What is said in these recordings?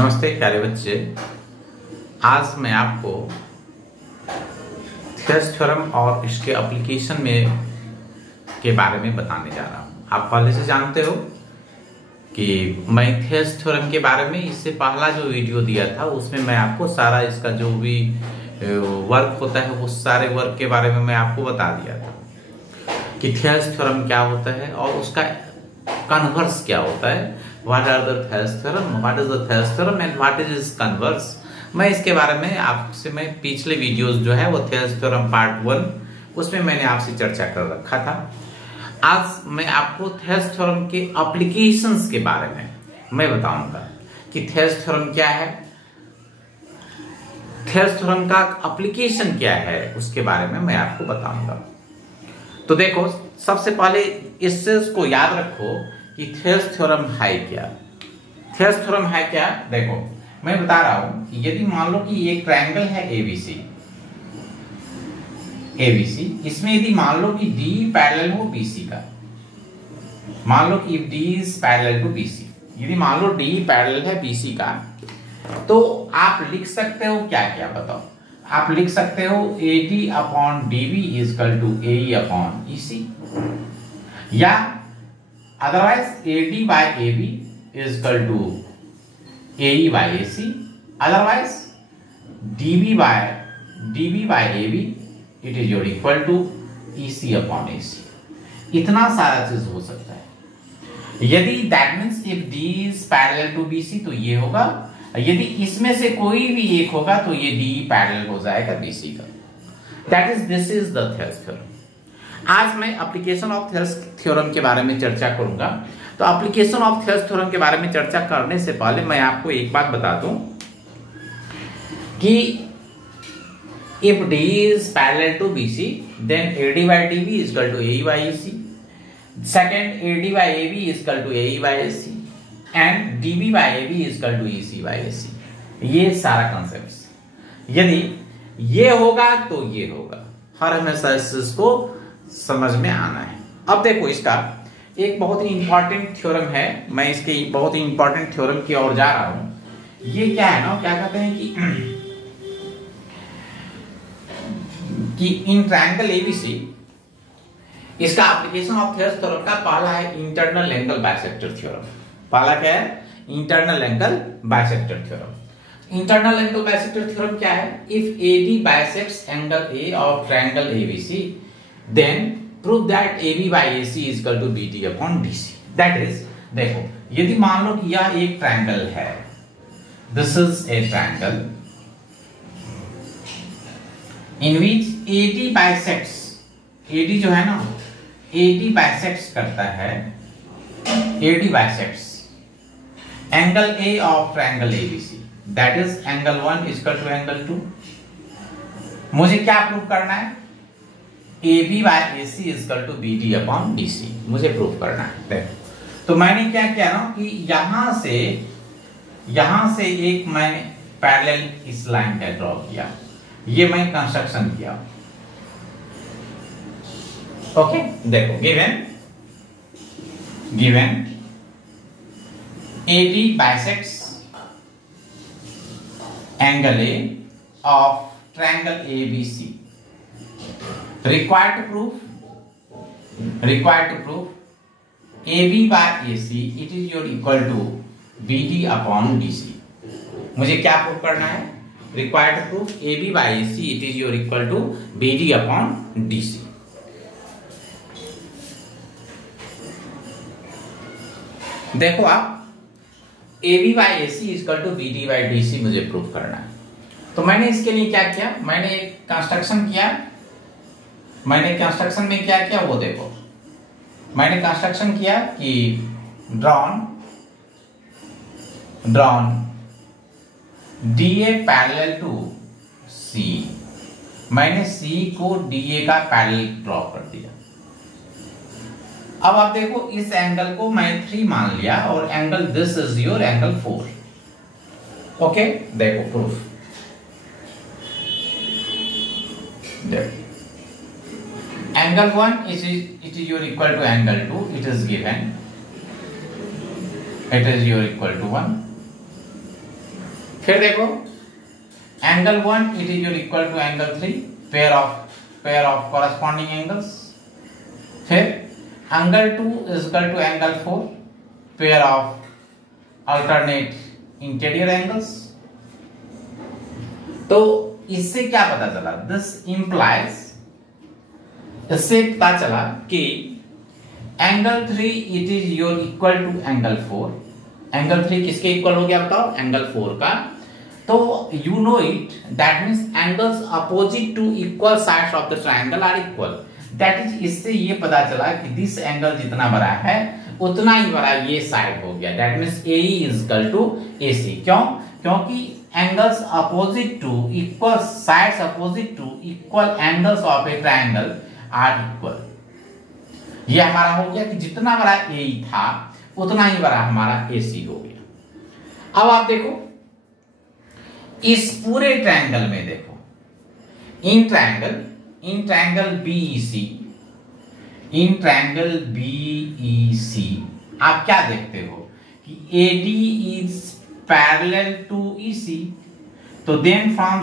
नमस्ते प्यारे बच्चे। आज मैं आपको थेस थ्योरम और इसके एप्लीकेशन में के बारे में बताने जा रहा हूँ। आप पहले से जानते हो कि मैं थेस थ्योरम के बारे में इससे पहला जो वीडियो दिया था उसमें मैं आपको सारा इसका जो भी वर्क होता है वो सारे वर्क के बारे में मैं आपको बता दिया था कि थेस थ्योरम क्या होता है और उसका कन्वर्स क्या होता है। What are the Thales theorem? What is the Thales theorem and what is its converse? मैं इसके बारे में आपसे मैं पिछले वीडियोस जो है वो थेल्स थ्योरम पार्ट 1 उसमें मैंने आपसे चर्चा कर रखा था। आज मैं आपको थेल्स थ्योरम के एप्लीकेशंस के बारे में मैं बताऊंगा कि थेल्स थ्योरम क्या है, थेल्स थ्योरम का एप्लीकेशन क्या है, उसके बारे में मैं आपको बताऊंगा। तो देखो, सबसे पहले इससे को याद रखो कि थेल्स थ्योरम है क्या। थेल्स थ्योरम है क्या, देखो मैं बता रहा हूं कि यदि मान लो कि एक ट्रायंगल है एबीसी, इसमें यदि मान लो कि डी पैरेलल हो बीसी का, मान लो कि if D is parallel to BC, यदि मान लो डी पैरेलल है बीसी का, तो आप लिख सकते हो क्या क्या बताओ। आप लिख सकते हो AD upon DB is equal to AE upon EC, या otherwise AD by AB is equal to AE by AC, otherwise DB by AB it is your equal to EC upon AC। इतना सारा चीज हो सकता है। यदि that means if D is parallel to BC तो ये होगा, यदि इसमें से कोई भी एक होगा तो ये D पैरेलल हो जाएगा BC का। This is the Thales theorem. आज मैं एप्लीकेशन ऑफ थेल्स थ्योरम के बारे में चर्चा करूंगा। तो एप्लीकेशन ऑफ थेल्स थ्योरम के बारे में चर्चा करने से पहले मैं आपको एक बात बता दूं कि if D is parallel to BC then AD by DB is equal to AE by EC, second AD by AB is equal to AE by AC and DB by AB is equal to EC by AC। ये सारा concept यदि ये होगा तो ये होगा, हर हमेशा इस चीज को समझ में आना है। अब देखो, इसका एक बहुत ही इंपॉर्टेंट थ्योरम है, मैं इसके बहुत ही इंपॉर्टेंट थ्योरम की ओर जा रहा हूं। ये क्या है ना, क्या कहते हैं कि इन ट्रायंगल एबीसी, इसका एप्लीकेशन ऑफ थेल्स थ्योरम का पहला है इंटरनल एंगल बाइसेक्टर थ्योरम। पहला क्या है? Internal angle bisector theorem. Internal angle bisector theorem क्या है? If AD bisects angle A of triangle ABC then prove that AB by AC is equal to BD upon DC। That is, देखो यदि मान लो कि यह एक ट्रायंगल है, this is a triangle in which AD bisects, AD जो है ना, AD bisects करता है, AD bisects angle A of triangle ABC, that is angle 1 is equal to angle 2। मुझे क्या प्रूव करना है? AB by AC is equal to BD upon DC मुझे प्रूव करना है। देखो, तो मैंने क्या किया ना कि यहां से एक मैं पैरेलल इस लाइन का ड्रॉ किया, ये मैं कंस्ट्रक्शन किया। ओके, देखो given AD bisects angle A of triangle ABC, required to prove AB by AC it is your equal to BD upon DC। मुझे क्या प्रूव करना है? required to prove AB by AC it is your equal to BD upon DC। देखो आप, AB by AC is equal to BD by DC मुझे prove करना है। तो मैंने इसके लिए क्या किया? मैंने एक कंस्ट्रक्शन किया। मैंने कंस्ट्रक्शन में क्या किया वो देखो, मैंने कंस्ट्रक्शन किया कि drawn DA parallel to C, मैंने C को DA का पैरेलल ड्रॉ कर दिया। अब आप देखो, इस एंगल को मैं 3 मान लिया और angle this is your angle 4। Okay, देखो प्रूफ, देखो angle 1 it is your equal to angle 2, it is given, it is your equal to 1। फिर देखो angle 1 it is your equal to angle 3 pair of corresponding angles. फिर angle 2 is equal to angle 4 pair of alternate interior angles. तो इससे क्या पता चला, this implies, इससे पता चला कि angle 3 it is your equal to angle 4। Angle 3 किसके इक्वल हो गया बताओ, एंगल 4 का। तो you know it, that means angles opposite to equal sides of the triangle are equal. That is, इससे ये पता चला कि दिस एंगल जितना बड़ा है उतना ही बड़ा ये साइड हो गया। That means AE is equal to AC। क्यों? क्योंकि angles opposite to equal sides opposite to equal angles of a triangle are equal. ये हमारा हो गया कि जितना बड़ा AE था उतना ही बड़ा हमारा AC हो गया। अब आप देखो इस पूरे ट्रायंगल में देखो, इन ट्रायंगल BEC आप क्या देखते हो कि AD is parallel to EC। तो then from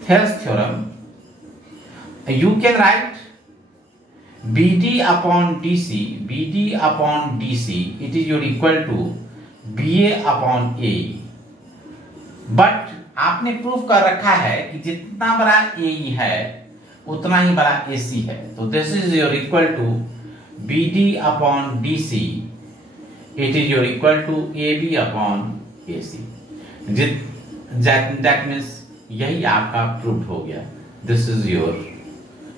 Thales theorem you can write BD upon DC it is your equal to BA upon AE। But आपने प्रूफ कर रखा है कि जितना बड़ा AE है उतना ही बड़ा AC है। तो this is your equal to BD upon DC it is your equal to AB upon AC। That means यही आपका प्रूफ हो गया। दिस इज योर,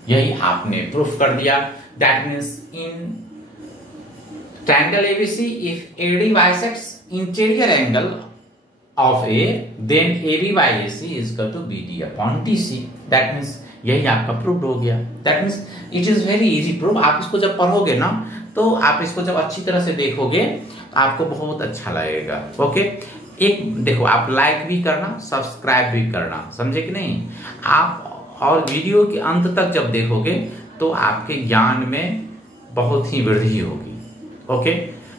यही आपने प्रूफ कर दिया। That means in triangle ABC if AD bisects interior angle of A then AB by AC is equal to BD upon DC। That means यही आपका प्रूफ हो गया। That means it is very easy proof. आप इसको जब पढ़ोगे ना तो आप इसको जब अच्छी तरह से देखोगे तो आपको बहुत अच्छा लगेगा। ओके, एक देखो आप लाइक भी करना, सब्सक्राइब भी करना, समझे कि नहीं आप, और वीडियो के अंत तक जब देखोगे तो आपके ज्ञान में बहुत ही वृद्धि होगी। ओके,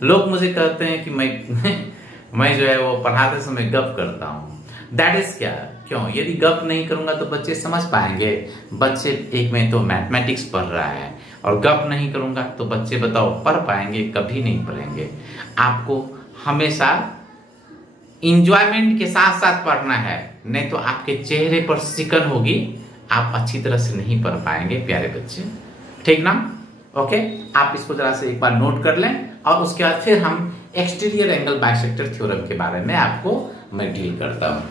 लोग मुझे कहते हैं कि मैं जो है वो पढ़ाते समय गप करता हूँ। दैट इज क्या, क्यों? यदि गप नहीं करूंगा तो बच्चे समझ पाएंगे? बच्चे एक में तो मैथमेटिक्स पढ़ रहा है और गप नहीं करूंगा तो बच्चे बताओ पढ़ पाएंगे? कभी नहीं पढ़ेंगे। आपको हमेशा इंजॉयमेंट के साथ साथ पढ़ना है, नहीं तो आपके चेहरे पर सिकन होगी, आप अच्छी तरह से नहीं पढ़ पाएंगे प्यारे बच्चे, ठीक ना? ओके, आप इसको जरा से एक बार नोट कर लें और उसके बाद फिर हम एक्सटीरियर एंगल बाइसेक्टर थ्योरम के बारे में आपको मैं डील करता हूं।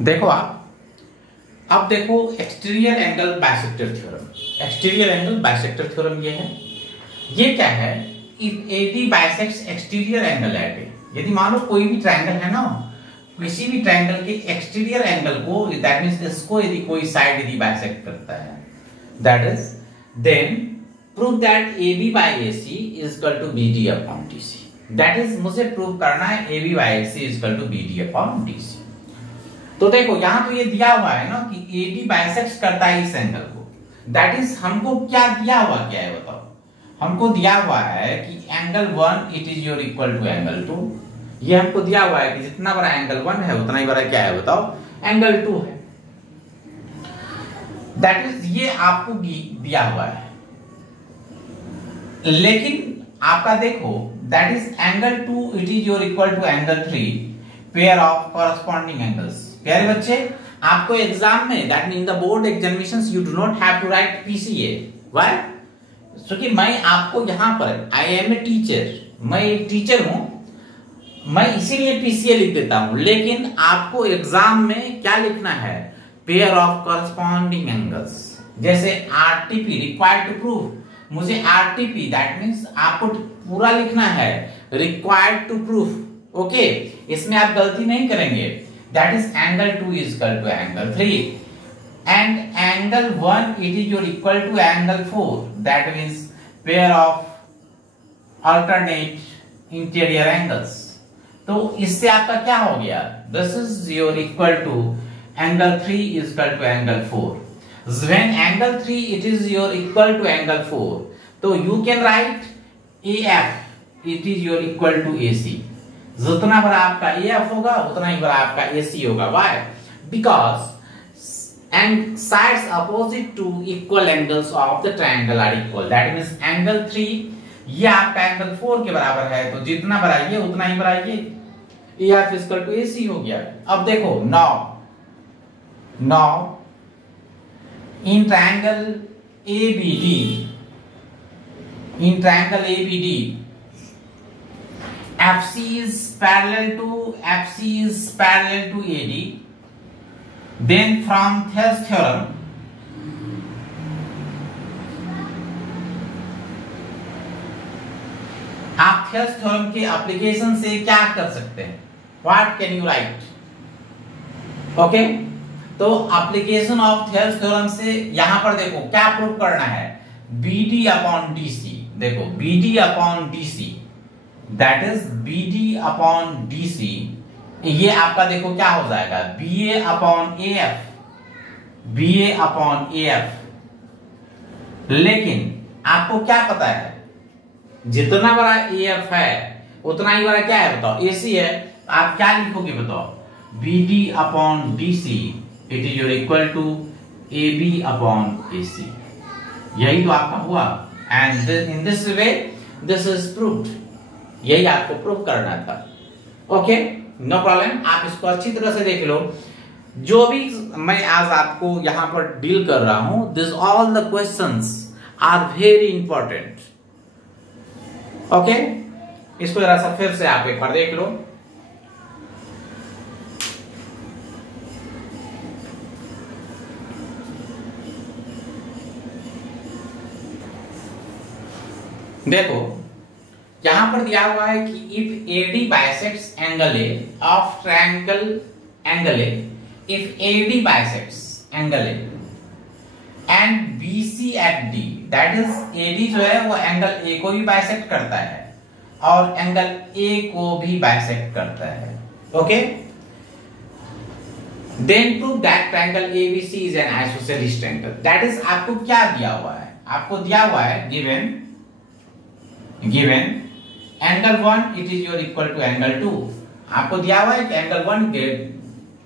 देखो अब देखो exterior angle bisector theorem. Exterior angle bisector theorem ये है, ये क्या है? If AD bisects exterior angle at A, यदि मान लो कोई भी ट्रायंगल है ना, किसी भी ट्रायंगल के एक्सटीरियर एंगल को, दैट मींस इसको यदि कोई साइड यदि बाइसेक्ट करता है, that is then prove that AB by AC is equal to BD upon DC। That is मुझे प्रूव करना है AB by AC is equal to BD upon DC। तो देखो यहां तो ये दिया हुआ है ना कि AD बाइसेक्ट करता है इस एंगल को। दैट इज हमको क्या दिया हुआ क्या है बताओ? हमको दिया हुआ है कि angle 1 it is your equal to angle 2। ये हमको दिया हुआ है कि जितना बड़ा एंगल 1 है उतना ही बड़ा क्या है बताओ? एंगल 2 है। दैट इज ये आपको दिया हुआ है, लेकिन आपका देखो that is angle 2 it is your equal to angle 3 pair of corresponding angles. प्यारे बच्चे, आपको एग्जाम में that mean the board examinations you do not have to write PCA। Why? क्योंकि मैं आपको यहां पर आई एम ए टीचर, मैं एक टीचर हूं, मैं इसीलिए PCA लिख देता हूं, लेकिन आपको एग्जाम में क्या लिखना है? Pair of corresponding angles. जैसे RTP रिक्वायर्ड टू प्रूव, मुझे RTP दैट मींस आपको पूरा लिखना है, रिक्वायर्ड टू प्रूफ। ओके, इसमें आप गलती नहीं करेंगे। That is angle 2 is equal to angle 3 and angle 1 it is your equal to angle 4, that means pair of alternate interior angles। तो इससे आपका क्या हो गया, this is your equal to angle 3 is equal to angle 4। when angle 3 it is your equal to angle 4, तो you can write AF it is your equal to AC। जितना बड़ा आपका AF होगा उतना ही बड़ा आपका AC होगा। why? because and sides opposite to equal angles of the triangle are equal, that means angle 3 ये आपका एंगल 4 के बराबर है, तो जितना बढ़ाइए उतना ही बढ़ाइए, AF is equal to AC हो गया। अब देखो now in triangle ABD FC is parallel to AD। Then from Thales theorem, आप थेल्स थ्योरम के एप्लीकेशन से क्या कर सकते हैं, what can you right? Okay, तो एप्लीकेशन ऑफ थेल्स थ्योरम से यहां पर देखो क्या प्रूव करना है, BD अपॉन DC। देखो BD upon DC, that is BD upon DC, ये आपका देखो क्या हो जाएगा, BA अपॉन AF। लेकिन आपको क्या पता है, जितना बड़ा AF है उतना ही बड़ा क्या है बताओ, AC है। आप क्या लिखोगे बताओ, BD upon DC it is your equal to AB upon AC। यही तो आपका हुआ, and in this way this is proved. यही आपको प्रूव करना था। ओके, नो प्रॉब्लम, आप इसको अच्छी तरह से देख लो। जो भी मैं आज आपको यहां पर डील कर रहा हूं, this all the questions are very important. Okay, इसको जरा सा फिर से आप एक बार देख लो। देखो यहां पर दिया हुआ है कि if AD bisects angle A of triangle angle A, if AD bisects angle A and BC at D, that is AD जो है वो एंगल A को भी बाइसेक्ट करता है और एंगल A को भी बाइसेक्ट करता है। Okay, then prove that triangle ABC is an isosceles triangle। that is आपको क्या दिया हुआ है, आपको दिया हुआ है given angle 1 it is your equal to angle 2। आपको दिया हुआ है कि एंगल 1 के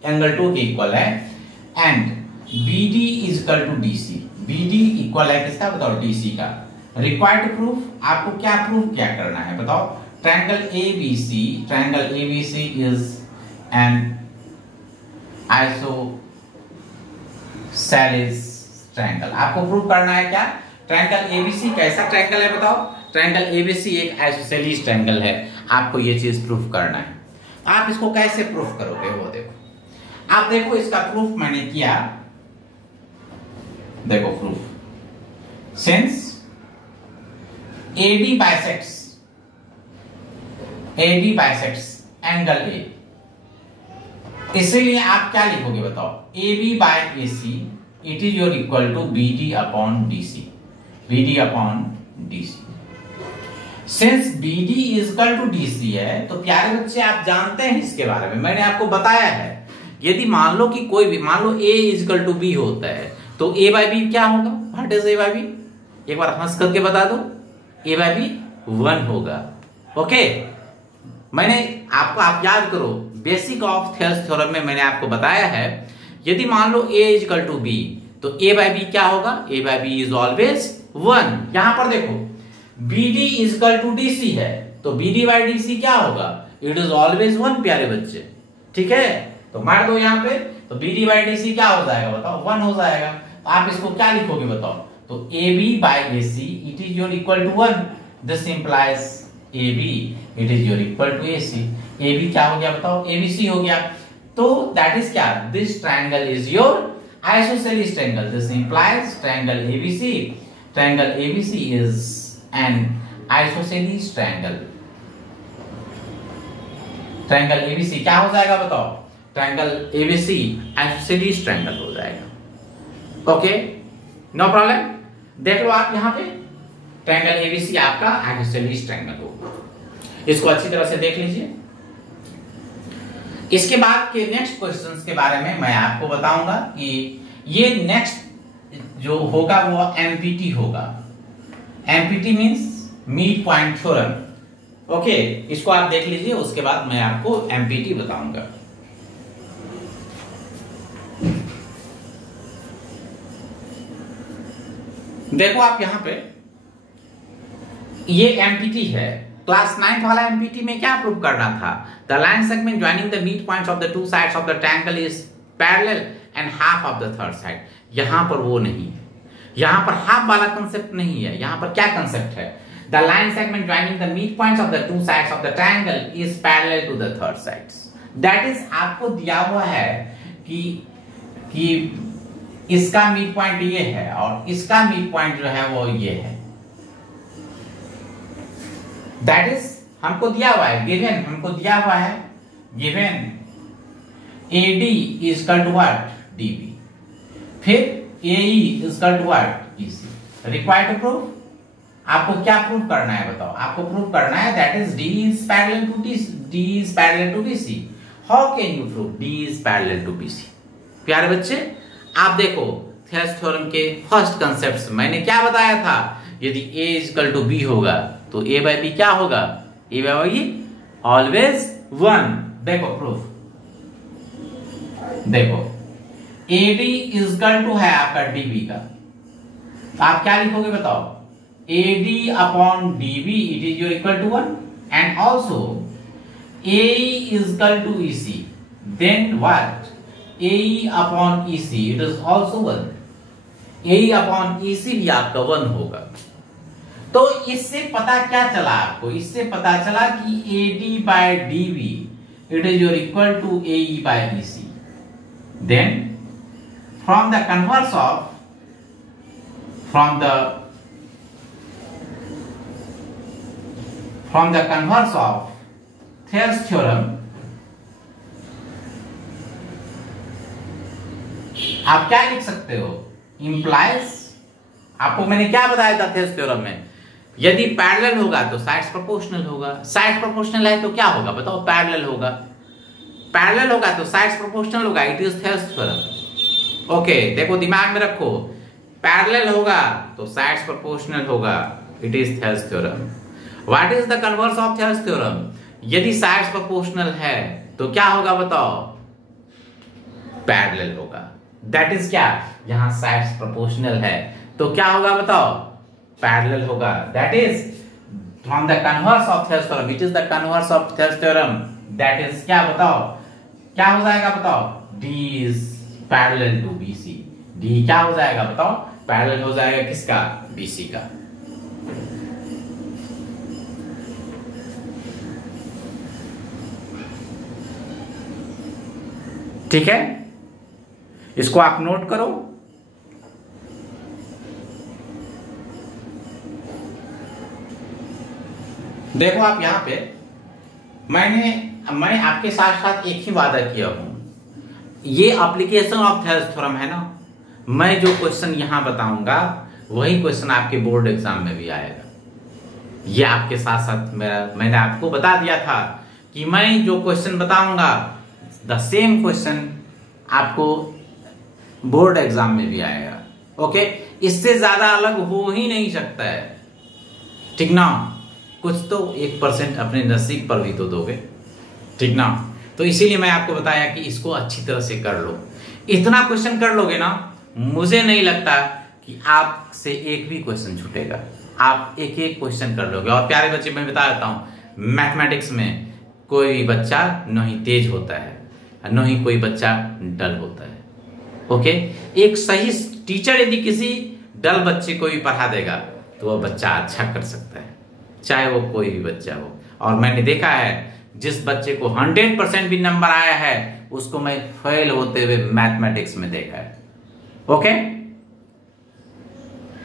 एंगल 2 के इक्वल है, and BD is equal to DC। BD equal है किसका बताओ, DC का। रिक्वायर्ड प्रूफ, आपको क्या प्रूफ क्या करना है बताओ, triangle ABC is N isosceles triangle. आपको प्रूफ करना है क्या, ट्रायंगल ABC कैसा ट्रायंगल है बताओ, ट्रायंगल ABC एक आइसोसेलेस ट्रायंगल है। आपको ये चीज प्रूफ करना है। आप इसको कैसे प्रूफ करोगे वो देखो, आप देखो इसका प्रूफ मैंने किया। देखो proof, since AD bisects angle A, इसीलिए आप क्या लिखोगे बताओ, AB by AC it is your equal to BD upon DC। Since BD is equal to DC है, तो प्यारे बच्चे आप जानते हैं इसके बारे में, मैंने आपको बताया है। यदि मान लो कि कोई भी, मान लो A is equal to B होता है, तो A by B क्या होगा, what is A by B, एक बार हंस करके बता दो, A by B 1 होगा। ओके, मैंने आपको, आप याद करो बेसिक ऑफ थेल्स थ्योरम में मैंने आपको बताया है, यदि मान लो A is equal to B, तो A by B क्या होगा, A by B is always 1। यहां पर देखो BD is equal to DC है, तो BD by DC क्या होगा, इट इज ऑलवेज 1 प्यारे बच्चे, ठीक है। तो मार दो यहाँ पे, तो BD by DC क्या हो जाएगा बताओ, 1 हो जाएगा। तो आप इसको क्या लिखोगे बताओ, तो AB by AC it is your equal to 1, this implies AB it is your equal to AC। AB क्या हो गया बताओ, ABC हो गया। तो दैट इज क्या, this triangle is your isosceles triangle, this implies triangle ABC is an isosceles triangle। Triangle ABC क्या हो जाएगा बताओ? ट्रायंगल एबीसी आइसोसेलेस ट्रायंगल हो जाएगा। Okay, no problem. देख लो आप यहाँ पे ट्रायंगल एबीसी आपका आइसोसेलेस ट्रायंगल होगा। इसको अच्छी तरह से देख लीजिए। इसके बाद के नेक्स्ट क्वेश्चंस के बारे में मैं आपको बताऊंगा कि ये नेक्स्ट जो होगा वो एमपीटी होगा। Empty means mid point theorem. Okay, इसको आप देख लीजिए, उसके बाद मैं आपको एमपीटी बताऊंगा। देखो आप यहां पे ये एमपीटी है। क्लास 9 वाला एमपीटी में क्या प्रूव करना था? The line segment joining the mid points of the two sides of the triangle is parallel and half of the third side. यहां पर वो नहीं है, यहां पर हाफ वाला कंसेप्ट नहीं है। यहां पर क्या कंसेप्ट है? The line segment joining the mid points of the two sides of the triangle is parallel to the third sides. That is आपको दिया हुआ है कि इसका मिड पॉइंट ये है और इसका मिड पॉइंट जो है वो ये है। दैट इज हमको दिया हुआ है, गिवन हमको दिया हुआ है, given AD is equal to what? DB। फिर AE is equal to what? EC। Required to prove? आपको क्या प्रूव करना है बताओ? आपको प्रूव करना है that is D is parallel to BC। How can you prove D is parallel to BC? प्यारे बच्चे आप देखो थेल्स थ्योरम के फर्स्ट कंसेप्ट मैंने क्या बताया था? यदि A is equal to B होगा तो A by B क्या होगा? A by B always 1। देखो प्रूफ, देखो AD इज इक्वल टू है आपका DB का, तो आप क्या लिखोगे बताओ? AD upon DB it is your equal to 1 and also AE is equal to EC। Then what? AE upon EC it is also 1। AE upon EC भी आपका 1 होगा। तो इससे पता क्या चला आपको? इससे पता चला कि AD by DB it is your equal to AE by EC। Then from the converse of Thales theorem आप क्या लिख सकते हो? Implies, आपको मैंने क्या बताया था थेल्स थ्योरम में? यदि पैरेलल होगा तो साइड्स प्रोपोर्शनल होगा। साइड्स प्रोपोर्शनल है तो क्या होगा बताओ? पैरेलल होगा। पैरेलल होगा तो साइड्स प्रोपोर्शनल होगा। It is Thales theorem. Okay, देखो दिमाग में रखो, पैरेलल होगा तो साइड्स प्रोपोर्शनल होगा। It is Thales theorem. What is the converse of Thales theorem? यदि साइड्स प्रोपोर्शनल है तो क्या होगा बताओ? पैरेलल होगा। दैट इज क्या? यहां साइड्स प्रोपोर्शनल है तो क्या होगा बताओ? पैरेलल होगा। That is from the converse of Thales theorem. It is the converse of Thales theorem. That is क्या बताओ? क्या हो जाएगा बताओ? D is parallel to BC। D क्या हो जाएगा बताओ? पैरेलल हो जाएगा किसका? BC का। ठीक है, इसको आप नोट करो। देखो आप यहां पे मैं आपके साथ साथ एक ही वादा किया हूं, ये एप्लीकेशन ऑफ थेल्स थ्योरम है ना, मैं जो क्वेश्चन यहां बताऊंगा वही क्वेश्चन आपके बोर्ड एग्जाम में भी आएगा। ये आपके साथ साथ मैंने आपको बता दिया था कि मैं जो क्वेश्चन बताऊंगा द सेम क्वेश्चन आपको बोर्ड एग्जाम में भी आएगा। ओके, इससे ज्यादा अलग हो ही नहीं सकता है। ठीक ना? कुछ तो 1% अपने नसीब पर भी तो दोगे। ठीक ना? तो इसीलिए मैं आपको बताया कि इसको अच्छी तरह से कर लो। इतना क्वेश्चन कर लोगे ना, मुझे नहीं लगता कि आपसे एक भी क्वेश्चन छूटेगा। आप एक एक क्वेश्चन कर लोगे। और प्यारे बच्चे, मैं बता देता हूं, मैथमेटिक्स में कोई भी बच्चा न ही तेज होता है न ही कोई बच्चा डल होता है। ओके, एक सही टीचर यदि किसी डल बच्चे को भी पढ़ा देगा तो वह बच्चा अच्छा कर सकता है, चाहे वो कोई भी बच्चा हो। और मैंने देखा है जिस बच्चे को 100% भी नंबर आया है उसको मैं फेल होते हुए मैथमेटिक्स में देखा है। ओके,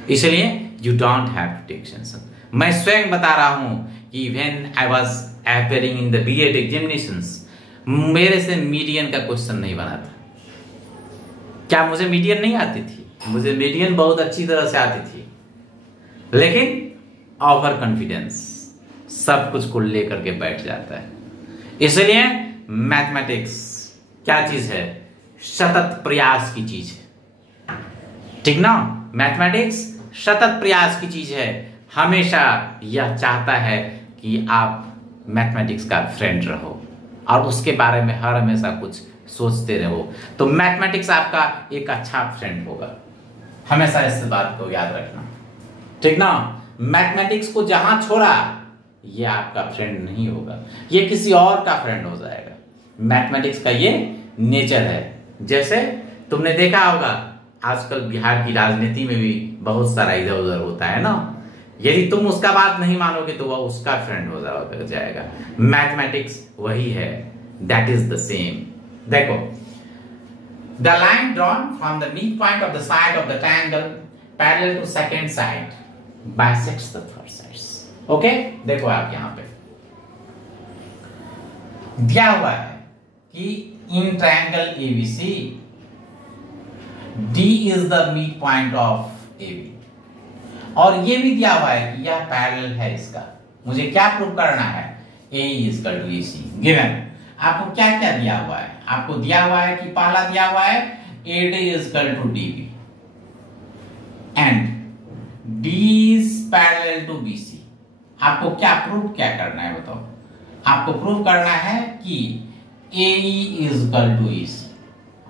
इसलिए you don't have to take tension. मैं स्वयं बता रहा हूं कि when I was appearing in the B Ed examinations, मेरे से मीडियन का क्वेश्चन नहीं बना था। क्या मुझे मीडियन नहीं आती थी? मुझे मीडियन बहुत अच्छी तरह से आती थी, लेकिन ओवर कॉन्फिडेंस सब कुछ को लेकर के बैठ जाता है। इसलिए मैथमेटिक्स क्या चीज है? सतत प्रयास की चीज है, ठीक ना? मैथमेटिक्स सतत प्रयास की चीज है। हमेशा यह चाहता है कि आप मैथमेटिक्स का फ्रेंड रहो और उसके बारे में हर हमेशा कुछ सोचते रहो, तो मैथमेटिक्स आपका एक अच्छा फ्रेंड होगा। हमेशा इस बात को याद रखना, ठीक ना? मैथमेटिक्स को जहां छोड़ा, ये आपका फ्रेंड नहीं होगा, ये किसी और का फ्रेंड हो जाएगा। मैथमेटिक्स का ये नेचर है। जैसे तुमने देखा होगा आजकल बिहार की राजनीति में भी बहुत सारा इधर उधर होता है ना, यदि तुम उसका बात नहीं मानोगे तो वह उसका फ्रेंड हो जाएगा। मैथमेटिक्स वही है, दैट इज द सेम। देखो, the line drawn from the mid point of the side of the triangle parallel to second side bisects the third sides. Okay, देखो आप यहां पे दिया हुआ है कि in triangle ABC D is the midpoint of AB, और ये भी दिया हुआ है कि यह पैरेलल है इसका। मुझे क्या प्रूव करना है? AE is equal to AC given. आपको क्या क्या दिया हुआ है? आपको दिया हुआ है कि पहला दिया हुआ है AD is equal to DB and D is parallel to BC। आपको क्या प्रूव क्या करना है बताओ? आपको प्रूव करना है कि AE is equal to EC।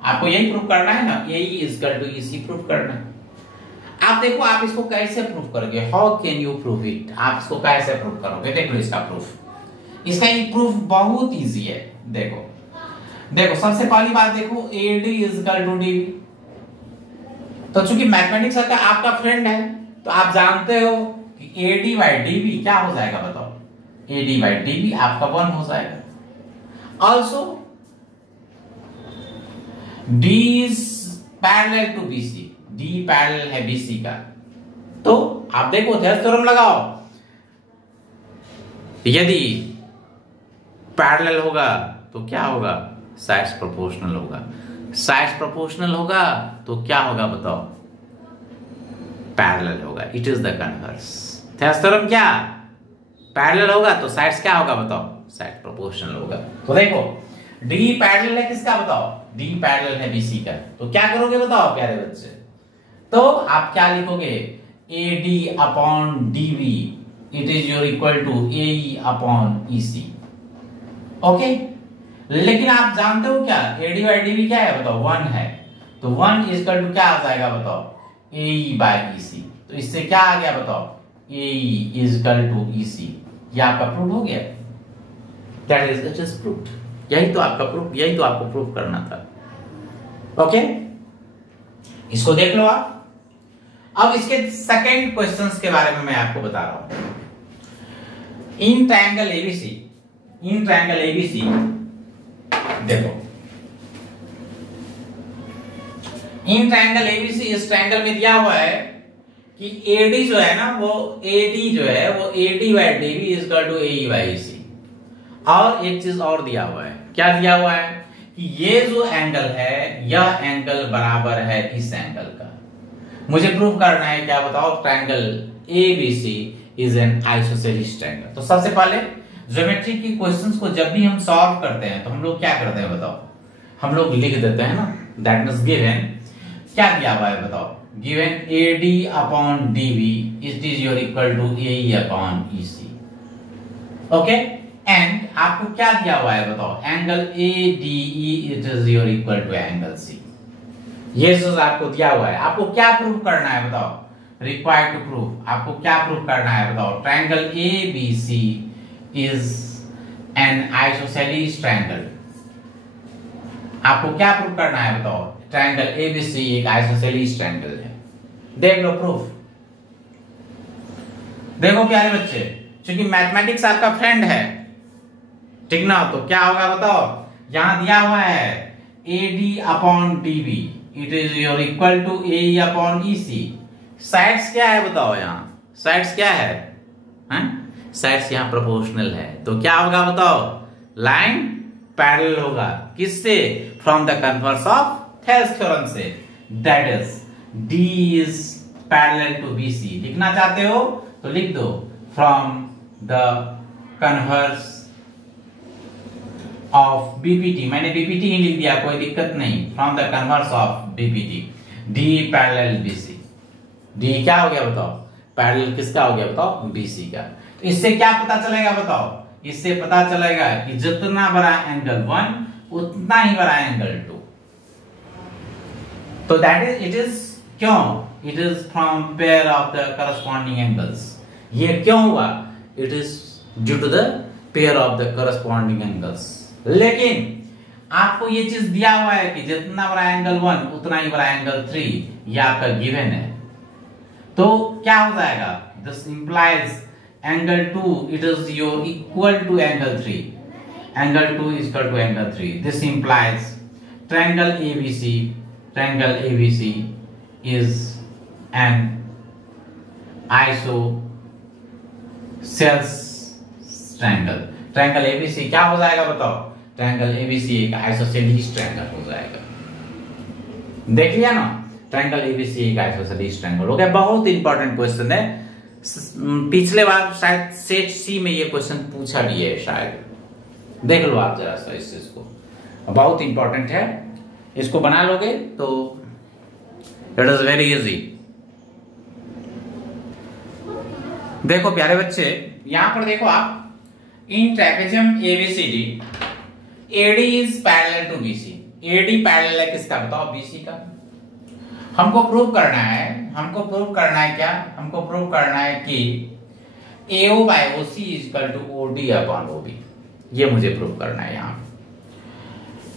आपको यही प्रूव करना है ना, AE is equal to EC prove करना है। आप देखो आप इसको कैसे प्रूव करोगे? How can you prove it? आप इसको कैसे प्रूव करोगे? देख लो इसका प्रूफ। इसका ये प्रूफ बहुत इजी है। देखो देखो, सबसे पहली बात देखो, AD is equal to DB। तो चूंकि मैथमेटिक्स का आपका फ्रेंड है, तो आप जानते हो कि AD by DB क्या हो जाएगा बताओ? AD by DB आपका 1 हो जाएगा। Also D is parallel to BC, D parallel है BC का। तो आप देखो थ्योरम लगाओ, यदि पैरेलल होगा तो क्या होगा? साइड्स प्रोपोर्शनल होगा। साइड्स प्रोपोर्शनल होगा तो क्या होगा बताओ? पैरेलल होगा। It is the converse. Theorem क्या? पैरेलल होगा तो साइड्स क्या होगा बताओ? साइड प्रोपोर्शनल होगा। तो देखो D पैरेलल है किसका बताओ? D पैरेलल है BC का। तो क्या करोगे बताओ प्यारे बच्चे? तो आप क्या लिखोगे? AD upon DB it is your equal to AE upon EC। Okay, लेकिन आप जानते हो क्या AD बाई DB क्या है बताओ? 1 है। तो 1 इज इक्वल टू क्या आ जाएगा बताओ? AE by EC। तो इससे क्या आ गया बताओ? AE is equal to EC। ये आपका प्रूफ हो गया। That is it is proof. यही तो आपका प्रूफ, यही तो आपको प्रूफ करना था। ओके, इसको देख लो आप। अब इसके सेकंड क्वेश्चंस के बारे में मैं आपको बता रहा हूं। इन ट्रायंगल एबीसी, इन ट्रायंगल एबीसी देखो, इन ट्रायंगल एबीसी, इस ट्रायंगल में दिया हुआ है कि AD जो है ना, वो AD जो है वो AD by DB is equal to AE by EC। और एक चीज और दिया हुआ है, क्या दिया हुआ है कि ये जो एंगल है, यह एंगल बराबर है इस एंगल का। मुझे प्रूव करना है क्या बताओ? Triangle ABC is N isosceles triangle. तो सबसे पहले ज्योमेट्री की क्वेश्चंस को जब भी हम सॉल्व करते हैं तो हम लोग क्या करते हैं बताओ? हम लोग लिख देते हैं ना, दैट मींस गिवन क्या दिया हुआ है बताओ? Given AD upon DB it is your equal to AE upon EC। Okay, and आपको क्या दिया हुआ है बताओ? Angle ADE it is your equal to angle C। ये जो आपको दिया हुआ है, आपको क्या प्रूव करना है बताओ? रिक्वायर्ड टू प्रूव, आपको क्या प्रूव करना है बताओ? Triangle ABC is N isosceles triangle. आपको क्या प्रूव करना है बताओ? ट्रायंगल ABC एक आइसोसेलेस ट्रायंगल है। देख लो प्रूफ। देखो प्यारे बच्चे, क्योंकि मैथमेटिक्स आपका फ्रेंड है, ठीक ना? तो क्या होगा बताओ? यहां दिया हुआ है AD upon DB it is your equal to AE upon EC। Sides क्या है बताओ, यहाँ साइड्स क्या है, साइड्स यहाँ प्रोपोर्शनल है, तो क्या होगा बताओ, लाइन पैरेलल होगा किससे, from the converse of Thales theorem से, that is D is parallel to BC. लिखना चाहते हो तो लिख दो, from the converse of BPT, मैंने बीपीटी ही लिख दिया, कोई दिक्कत नहीं, from the converse of BPT D parallel BC. D क्या हो गया बताओ, पैरेलल किसका हो गया बताओ, बीसी का। तो इससे क्या पता चलेगा बताओ, इससे पता चलेगा कि जितना बड़ा एंगल 1 उतना ही बड़ा एंगल 2। तो दैट इज, इट इज क्यों, it is from pair of the corresponding angles. ये क्यों हुआ, it is due to the pair of the corresponding angles. लेकिन आपको ये चीज दिया हुआ है कि जितना बड़ा एंगल 1 उतना ही बड़ा एंगल 3, ये आपका गिवन है, तो क्या हो जाएगा, this implies angle 2 it is your equal to angle 3, angle 2 is equal to angle 3, this implies triangle ABC, triangle ABC is an isosceles triangle. Triangle ABC क्या हो जाएगा बताओ, ट्रायंगल ABC एक आइसोसेलेस ट्रायंगल हो जाएगा। देख लिया ना, ट्रायंगल ABC एक आइसोसेलेस ट्रायंगल हो गया। बहुत इंपॉर्टेंट क्वेश्चन है, पिछले बार शायद सेट सी में ये क्वेश्चन पूछा भी है, शायद देख लो आप जरा सा इस चीज को, बहुत इंपॉर्टेंट है, इसको बना लोगे तो इट इज वेरी इजी। देखो प्यारे बच्चे, यहां पर देखो आप, in trapezium ABCD AD is parallel to BC। AD parallel है किसका बताओ, BC का। हमको प्रूव करना है, हमको प्रूव करना है क्या, हमको प्रूव करना है कि AO by OC is equal to OD upon OB, ये मुझे प्रूव करना है यहाँ।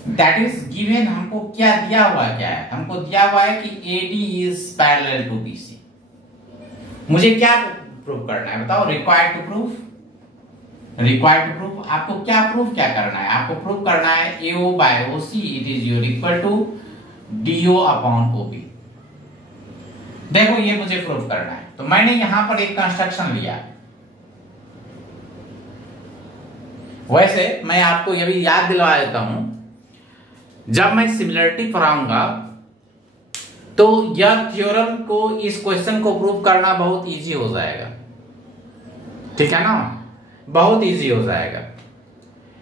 दैट इज गिवन, हमको क्या दिया हुआ क्या है, हमको दिया हुआ है कि AD is parallel to BC। मुझे क्या प्रूव करना है बताओ, required to proof, required to proof, आपको क्या प्रूफ क्या करना है, आपको प्रूफ करना है AO by OC it is your equal to DO upon OB। देखो ये मुझे प्रूफ करना है, तो मैंने यहां पर एक कंस्ट्रक्शन लिया। वैसे मैं आपको ये भी याद दिलवा देता हूं, जब मैं सिमिलरिटी पढ़ाऊंगा तो यह थ्योरम को, इस क्वेश्चन को प्रूव करना बहुत इजी हो जाएगा, ठीक है ना, बहुत इजी हो जाएगा।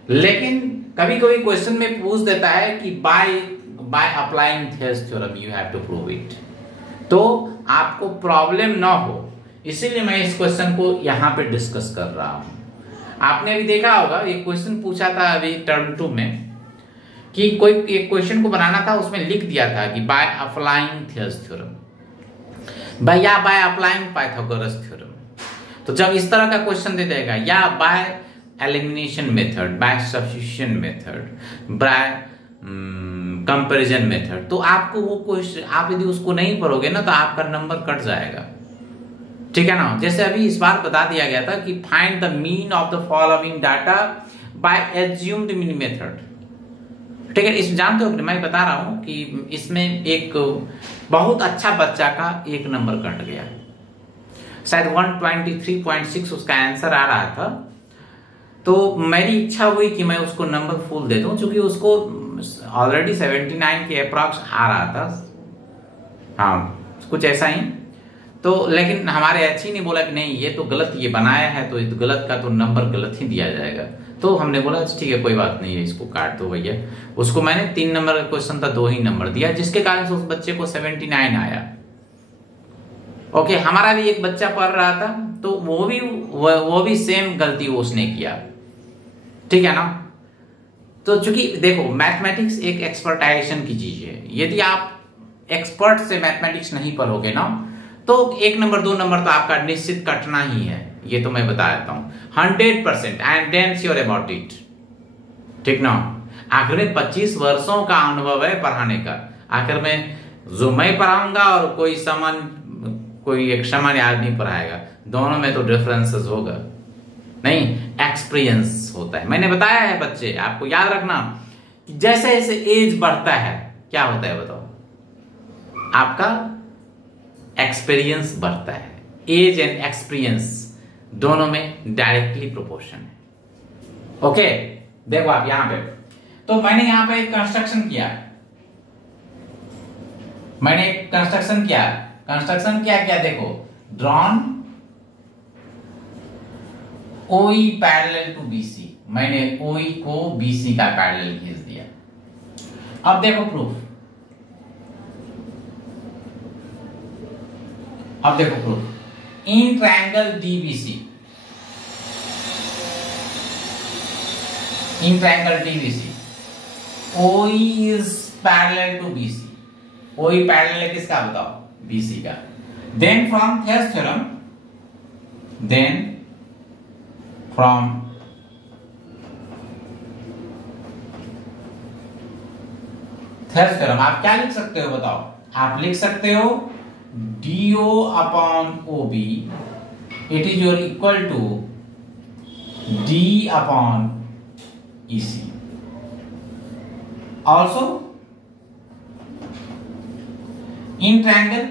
लेकिन कभी कभी क्वेश्चन में पूछ देता है कि by applying Thales theorem you have to prove it, तो आपको प्रॉब्लम ना हो, इसीलिए मैं इस क्वेश्चन को यहां पे डिस्कस कर रहा हूं। आपने भी देखा होगा, एक क्वेश्चन पूछा था अभी टर्म 2 में कि कोई एक क्वेश्चन को बनाना था, उसमें लिख दिया था कि बाय अप्लाइंग थेल्स थ्योरम या बाय अप्लाइंग पाइथागोरस थ्योरम। तो जब इस तरह का क्वेश्चन दे देगा, या by elimination method, by substitution method, by comparison method, तो आपको वो क्वेश्चन, आप यदि उसको नहीं पढ़ोगे ना तो आपका नंबर कट जाएगा, ठीक है ना। जैसे अभी इस बार बता दिया गया था कि find the mean of the following data by assumed mean method, ठीक है। इस जानते हो, मैं बता रहा हूं कि इसमें एक बहुत अच्छा बच्चा का एक नंबर कट गया, शायद 123.6 उसका आंसर आ रहा था, तो मेरी इच्छा हुई कि मैं उसको नंबर फुल दे दूं, क्योंकि उसको ऑलरेडी 79 के अप्रॉक्स आ रहा था, हाँ कुछ ऐसा ही। तो लेकिन हमारे अच्छी ने बोला कि नहीं ये तो गलत, ये बनाया है तो गलत का तो नंबर गलत ही दिया जाएगा। तो हमने बोला ठीक है कोई बात नहीं है, इसको काट दो भैया। उसको मैंने 3 नंबर का क्वेश्चन था 2 ही नंबर दिया, जिसके कारण से उस बच्चे को 79 आया। ओके, हमारा भी एक बच्चा पढ़ रहा था, तो वो भी सेम गलती उसने किया, ठीक है ना। तो चूंकि देखो मैथमेटिक्स एक एक्सपर्टाइजेशन की चीज है, यदि आप एक्सपर्ट से मैथमेटिक्स नहीं पढ़ोगे ना तो 1 नंबर 2 नंबर तो आपका निश्चित कटना ही है, ये तो मैं बता देता हूं 100%, I am damn sure about it, ठीक ना। आखिर में 25 वर्षों का अनुभव है पढ़ाने का, आखिर में जो मैं पढ़ाऊंगा और कोई एक सामान्य आदमी पढ़ाएगा, दोनों में तो डिफरेंसेस होगा, नहीं एक्सपीरियंस होता है। मैंने बताया है बच्चे, आपको याद रखना कि जैसे जैसे एज बढ़ता है क्या होता है बताओ, आपका एक्सपीरियंस बढ़ता है। एज एंड एक्सपीरियंस दोनों में डायरेक्टली प्रोपोर्शन है। ओके, देखो आप यहां पे, तो मैंने यहां पे एक कंस्ट्रक्शन किया, कंस्ट्रक्शन क्या देखो, drawn OE parallel to BC, मैंने OE को BC का पैरेलल खींच दिया। अब देखो proof, in triangle DBC, OE is parallel to BC, OE parallel है किसका बताओ, BC का। देन फ्रॉम थेरस थ्योरम, आप क्या लिख सकते हो बताओ, आप लिख सकते हो DO upon OB it is your equal to D upon EC। Also in triangle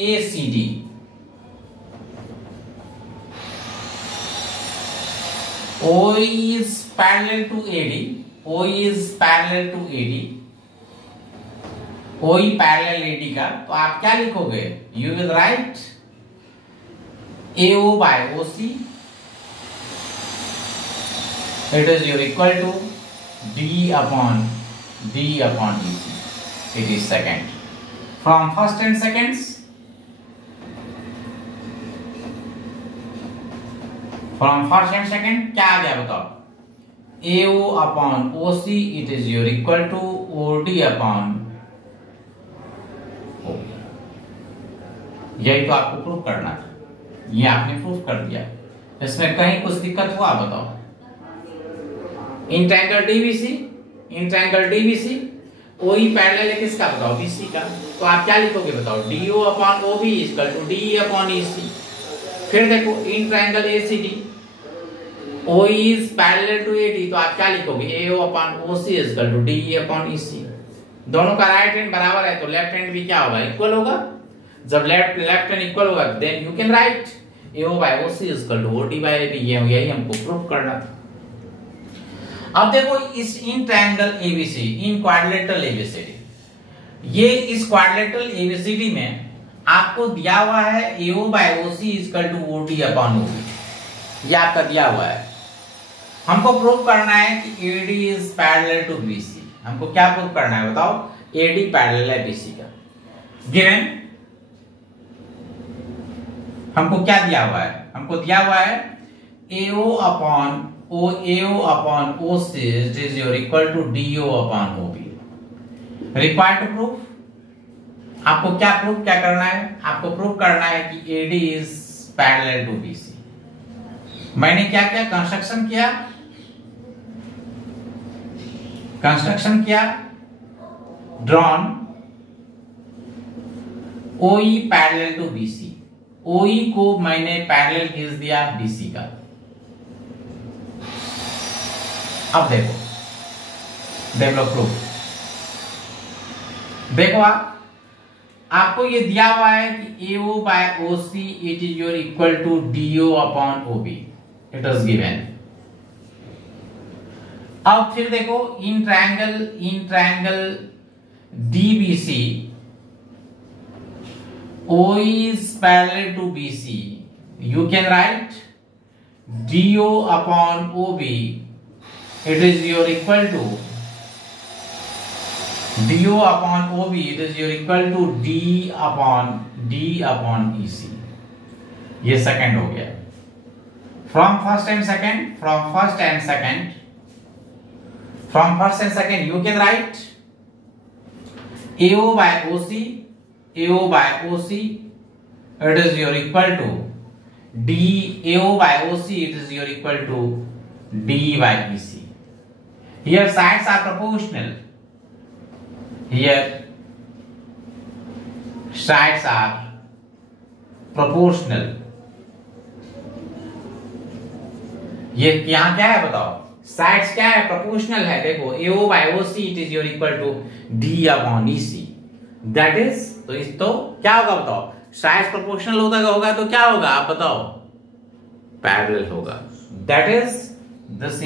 ACD, OE is parallel to AD, OE parallel AD का, तो आप क्या लिखोगे, you will write AO by OC it is your equal to D upon EC, it is second। From first and seconds, क्या आ गया बताओ, AO upon OC it is your equal to OD upon OB। यही तो आपको proof करना था, ये आपने प्रूफ कर दिया, इसमें कहीं कुछ दिक्कत हुआ बताओ। इन ट्रायंगल DBC OE पैरेलल है किसका बताओ, BC का, तो आप क्या लिखोगे बताओ, DO upon OB equal to D upon EC। फिर देखो in triangle ACD OE is parallel to AD, तो आप क्या लिखोगे, AO upon OC equal to D upon EC। दोनों का राइट हैंड बराबर है तो लेफ्ट हैंड भी क्या होगा, इक्वल होगा। जब लेफ्ट हैंड इक्वल होगा then you can write AO by OC equal to OD by AD। यही हमको प्रूफ करना था। अब देखो इस इन ट्रायंगल ABC, इन क्वाड्रिलेटरल ABCD, ये इस क्वाड्रिलेटरल ABCD में आपको दिया हुआ है AO by OC equal to OD upon OB, ये आपका दिया हुआ है। हमको प्रूव करना है कि AD is parallel to BC। हमको क्या प्रूव करना है बताओ, AD पैरेलल है BC का। गिवन हमको क्या दिया हुआ है, हमको दिया हुआ है AO upon OC is your equal to DO upon OB। Required to proof, आपको क्या करना है, आपको प्रूफ करना है कि AD is parallel to BC। मैंने क्या कंस्ट्रक्शन किया, drawn OE parallel to BC, OE को मैंने पैरेलल खींच दिया BC का। अब देखो प्रूफ, देखो आपको ये दिया हुआ है कि AO by OC it is your equal to DO upon OB, it is given. अब फिर देखो in triangle DBC OE is parallel to BC, you can write DO upon OB it is your equal to DO upon OB it is your equal to D upon EC। ये second हो गया। From first and second you can write AO by OC it is your equal to AO by OC it is your equal to D by EC। Here sides are proportional, ये यहाँ क्या है बताओ, sides क्या है, proportional है। देखो AO by OC it is your equal to D upon EC। That is, तो इस तो क्या होगा बताओ, साइज प्रोपोर्शनल होगा तो क्या होगा आप बताओ, पैरेलल होगा। That is this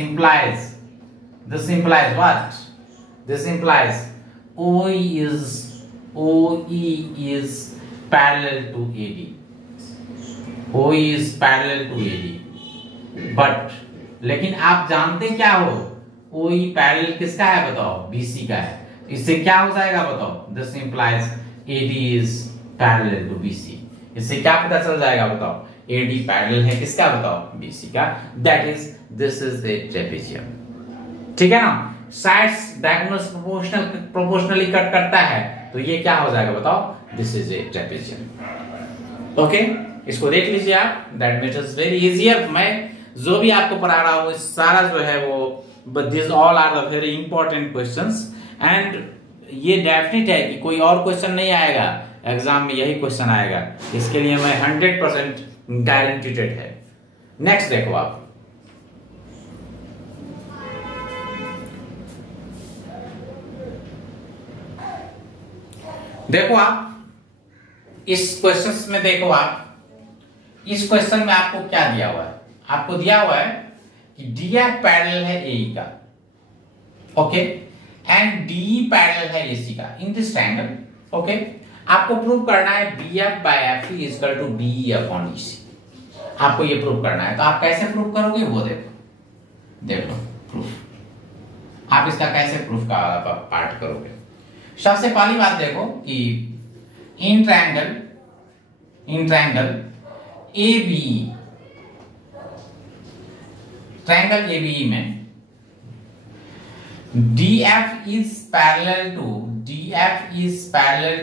implies what? This implies OE is parallel to AD. OE is parallel to AD. But लेकिन आप जानते क्या हो, OE पैरेलल किसका है बताओ, BC का है। इससे क्या हो जाएगा बताओ, this implies AD is parallel to BC। इससे क्या पता चल जाएगा बताओ, AD पैरेलल है किसका बताओ, BC का। That is this is the trapezium. ठीक है ना, साइड्स डायगोनल्स प्रोपोर्शनली कट करता है तो ये क्या हो जाएगा बताओ, this is a trapezium. Okay, इसको देख लीजिए आप, that makes it very easier. मैं जो भी आपको पढ़ा रहा हूं सारा जो है वो, but this all are the very important questions, and ये डेफिनेट है कि कोई और क्वेश्चन नहीं आएगा एग्जाम में, यही क्वेश्चन आएगा, इसके लिए मैं 100% गारंटीड है। नेक्स्ट देखो आप, देखो आप इस क्वेश्चन में, देखो आप इस क्वेश्चन में आपको क्या दिया हुआ है, आपको दिया हुआ है कि DF पैरेलल है AE का, ओके, एंड DE पैरेलल है AC का इन दिस ट्रायंगल, ओके। आपको प्रूव करना है BF by FE is equal to BE upon EC, आपको ये प्रूव करना है। तो आप कैसे प्रूव करोगे वो देखो प्रूफ, आप इसका कैसे प्रूफ का पार्ट करोगे। सबसे पहली बात देखो कि in triangle ABE, triangle ABE में DF is parallel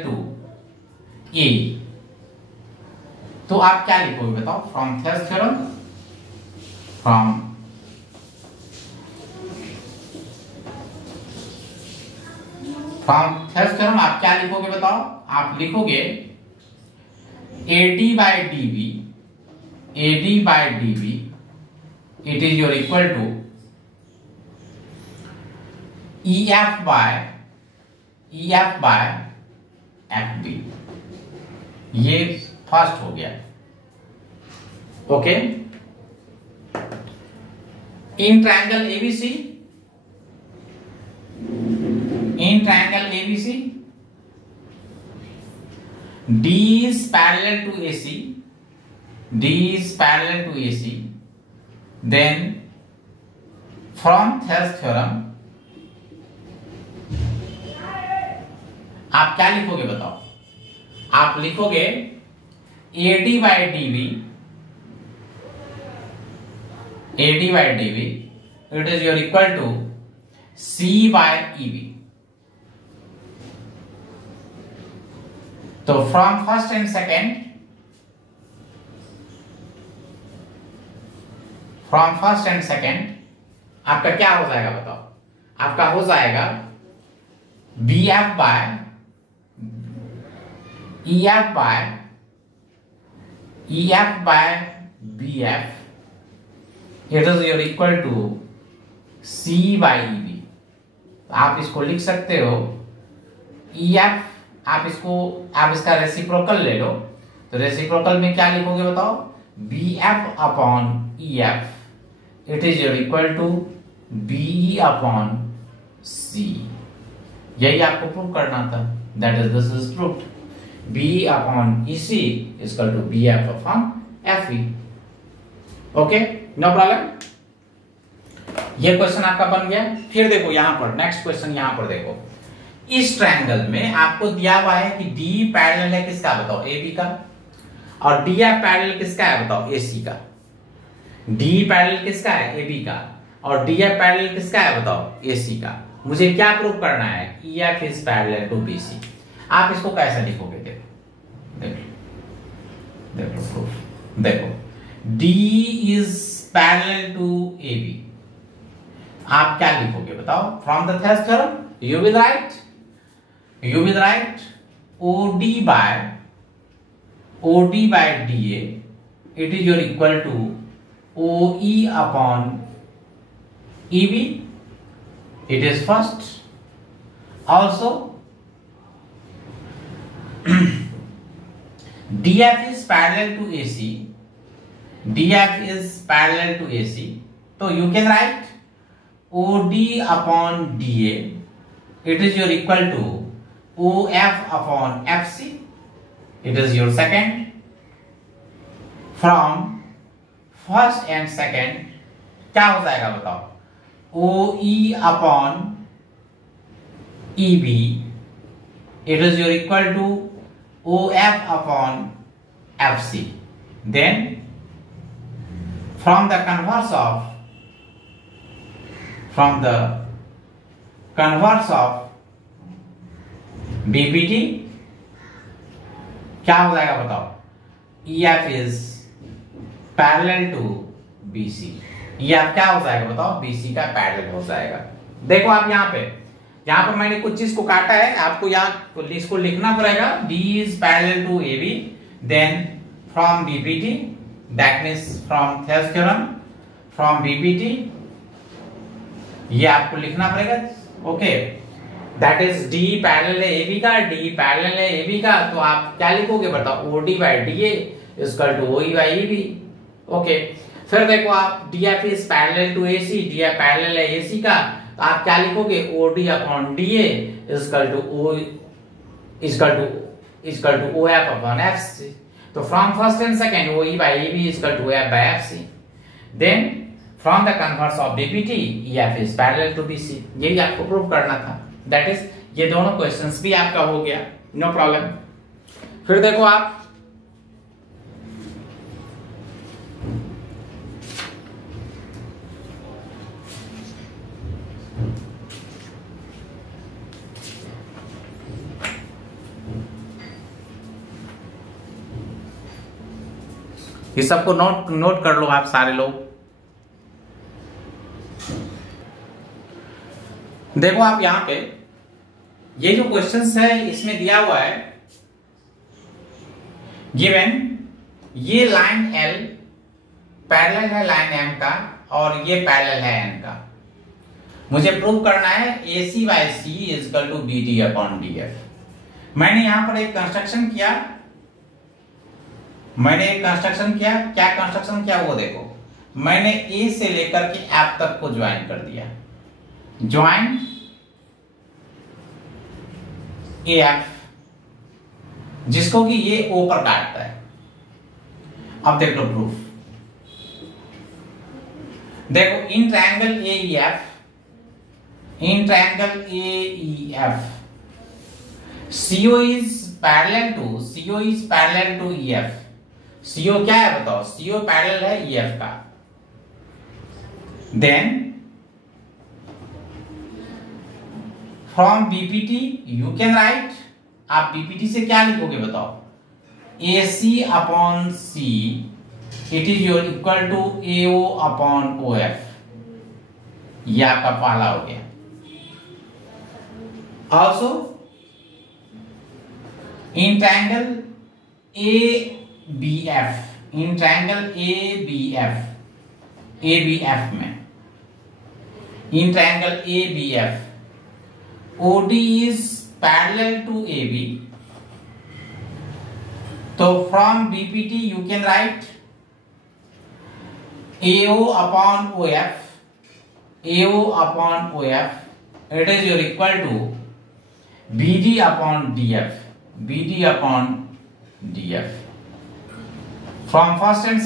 to AE, तो आप क्या लिखोगे बताओ, फ्रॉम थेल्स थ्योरम, आप क्या लिखोगे बताओ, आप लिखोगे AD by DB it is your equal to EF by FB, ये फर्स्ट हो गया, okay. In triangle ABC D is parallel to AC, then from Thales theorem आप क्या लिखोगे बताओ, आप लिखोगे AD by DB it is your equal to C by EB। तो फ्रॉम फर्स्ट एंड सेकेंड आपका क्या हो जाएगा बताओ, आपका हो जाएगा EF by BF it is your equal to C by EB। आप इसको लिख सकते हो EF, आप इसका रेसिप्रोकल ले लो, तो रेसिप्रोकल में क्या लिखोगे बताओ, BF upon EF it is your equal to BE upon C। यही आपको प्रूव करना था, that is this is proved, BE upon EC is equal to BF upon FE। Okay, no problem, ये क्वेश्चन आपका बन गया। फिर देखो यहां पर नेक्स्ट क्वेश्चन, यहां पर देखो इस ट्रायंगल में आपको दिया हुआ है कि D पैरेलल है किसका बताओ, AB का, और DF पैरेलल किसका है बताओ, AC का। D पैरेलल किसका है, AB का, और DF पैरेलल किसका है बताओ, AC का। मुझे क्या प्रूव करना है, EF is parallel to BC। आप इसको कैसे लिखोगे, देखो प्रूफ, देखो D is parallel to AB, आप क्या लिखोगे बताओ, from the Thales theorem you will write OD by DA it is your equal to OE upon EB, it is first। Also DF is parallel to AC. DF is parallel to AC. So you can write OD upon DA. It is your equal to OF upon FC. It is your second. From first and second क्या हो जाएगा बताओ? OE upon EB. It is your equal to OF upon FC. Then from the converse of BPT क्या हो जाएगा बताओ? EF is parallel to BC. ये आप क्या हो जाएगा बताओ? BC का पैरेलल हो जाएगा. देखो आप यहाँ पर मैंने कुछ चीज को काटा है, आपको यहाँ इसको लिखना पड़ेगा. D is parallel to AB. Then from BPT, that means from Thales theorem, from BPT ये आपको लिखना पड़ेगा. Okay, that is D parallel है AB का, D पैरेलल है AB का, तो आप क्या लिखोगे बताओ? OD by DA equal to OE by EB. Okay, फिर देखो आप DF is parallel to AC, DF parallel है AC का, तो आप क्या लिखोगे? OD upon DA equal to OF upon FC. तो from first and second OE by EB equal to OF by FC. Then from the converse of BPT EF is parallel to BC. यही आपको prove करना था. That is ये दोनों questions भी आपका हो गया, नो प्रॉब्लम. फिर देखो आप ये सबको नोट कर लो आप सारे लोग. देखो आप यहां पे ये जो क्वेश्चंस है इसमें दिया हुआ है गिवन ये लाइन L पैरेलल है लाइन M का और ये पैरेलल है N का. मुझे प्रूव करना है AC by C equal to BD upon DF. मैंने यहां पर एक कंस्ट्रक्शन किया. क्या कंस्ट्रक्शन किया वो देखो. मैंने A से लेकर के F तक को ज्वाइन कर दिया. ज्वाइन AF जिसको कि ये O पर काटता है. अब देख लो प्रूफ. देखो in triangle AEF CO is parallel to EF. CO क्या है बताओ? CO पैरेलल है EF का. Then from BPT you can write. आप BPT से क्या लिखोगे बताओ? AC upon C it is your equal to AO upon OF. यह आपका पहला हो गया. ऑल्सो इन ट्रायंगल ABF में in triangle ABF OD is parallel to AB. तो from BPT you can write AO upon OF. It is your equal to BD upon DF. From first and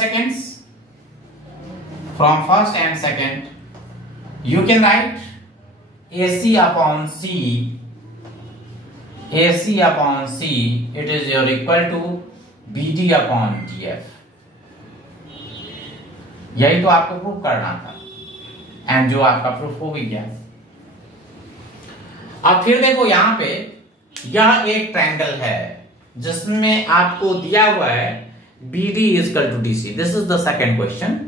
second you can write AC upon C. It is your equal to BD upon DF. यही तो आपको proof करना था and जो आपका proof हो भी गया. अब फिर देखो यहां पे यह एक ट्रायंगल है जिसमें आपको दिया हुआ है BD equal to DC. This is the second question